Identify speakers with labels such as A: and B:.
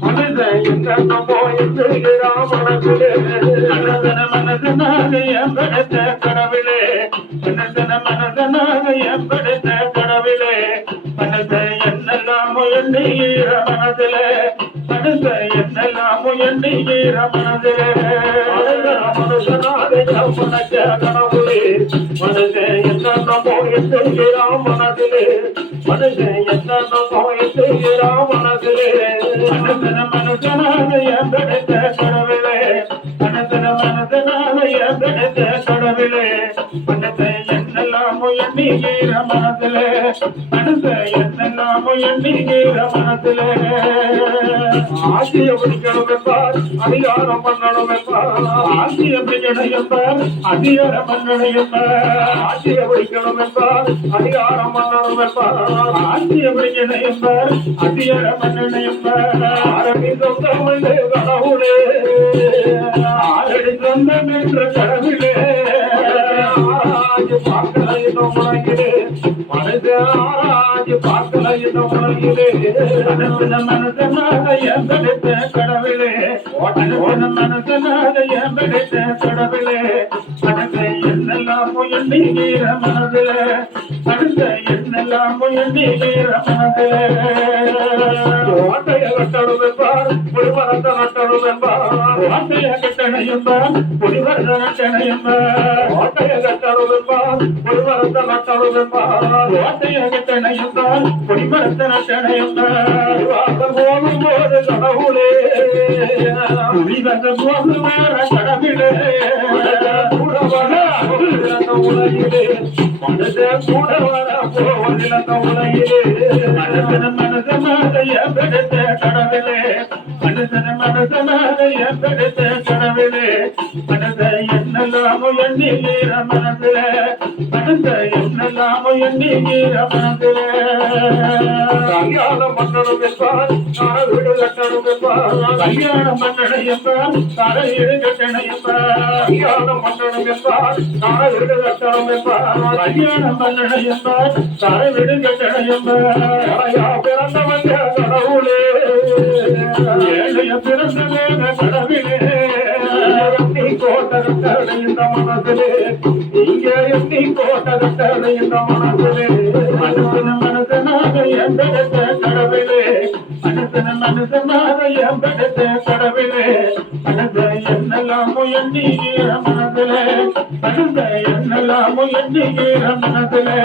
A: மனிதன் என்னென்னமோ எண்ணுகிறான் மனதிலே
B: மனதன மனதனாக எம்படுத்த கடவுளே. மனதன மனதனாக எம்படுத்த கடவுளே. மனத என்னெல்லாம் எண்ணுகிற மனதிலே. மனத என்னெல்லாம் எண்ணுகிற மனதிலே.
A: மனுஷனாக கனவுலே என்னென்னமோ மனதிலே. என்னென்னமோ அனந்தன
B: மனதன மனதனாக எம்படுத்த அனந்தன மனதன மனதனாக எம்படுத்த கடவுளே என்னெல்லாமோ என்னெல்லாம் எண்ணுகிற மனதிலே மனத என்னெல்லாம் எண்ணுகிற மனதிலே
A: ஆசிய பிடிக்கணும் என்பார் அதிகாரம் பண்ணணும் என்பார்
B: ஆசிய பிரியணையப்பார் அதிகார மன்னணையப்பார்
A: ஆசிய பிடிக்கணும் என்பார் அதிகாரம் பண்ணணும் என்பார்
B: ஆசிய பிரியணையப்பார் அதிகார மன்னணையப்பார்
A: ஆரம்பி சொந்தமிழே கடவுளே.
B: ஆரடி சொந்தம் என்ற கடவுளே.
A: ஆராய்ச்சி பார்க்கல இன்னும்
B: கடவுளே மனசன மனசனாக எம்பெடுத்த கடவுளே மனசை என்னெல்லாம் எண்ணுகிற மனதிலே மனசை என்னெல்லாம் எண்ணுகிற மனதிலே
A: ஓட்டைய கட்டணும் என்பார் குடிமரத்தை நட்டணும் என்பார்
B: வார்த்தைய கட்டணையம்பார் குடிவரத கட்டணையம்பார்
A: ஓட்டைய கட்டணும் என்பார் குடிமரத்தை நட்டணும்
B: கட்டணையம்பார் குடிவரத கட்டணையம்பார்
A: போகும் போது கடவுளே
B: குடிவந்த போது வேற கடவுளே
A: கூட வர போவதில்லை உலகிலே மனிதன் கூட வர உலகிலே
B: மனசன எம்பெடுத்த கடவுளே மனத என்னெல்லாமோ எண்ணி மீற மனதில மனத என்னெல்லாமோ எண்ணி மீற மனதில.
A: கல்யாணம் மன்னனும் என்பார் நான் வீடு கட்டணும் என்பார்
B: கல்யாணம் பண்ணணையப்பார் தலையீடு கட்டணையப்பார்
A: கல்யாணம் மன்னனும் என்பார். நான் வீடு கட்டணும் என்பார்.
B: கல்யாணம் பண்ணணையப்பார் தலையீடு கட்டணை
A: என்பார். பிறந்தவங்க கடவுளே
B: ஏழைய
A: பிறந்தவே கடவுளே இந்த மனதிலே இங்க எண்ணி போட்டது கட்டளை இந்த மனதிலே.
B: மனசன மனசனாக எம்பெடுத்த கடவிலே மனசன மனசனாக எம்பெடுத்த கடவிலே மனச என்னெல்லாம் எண்ணுகிற மனதிலே மனச என்னெல்லாம் எண்ணுகிற மனதிலே.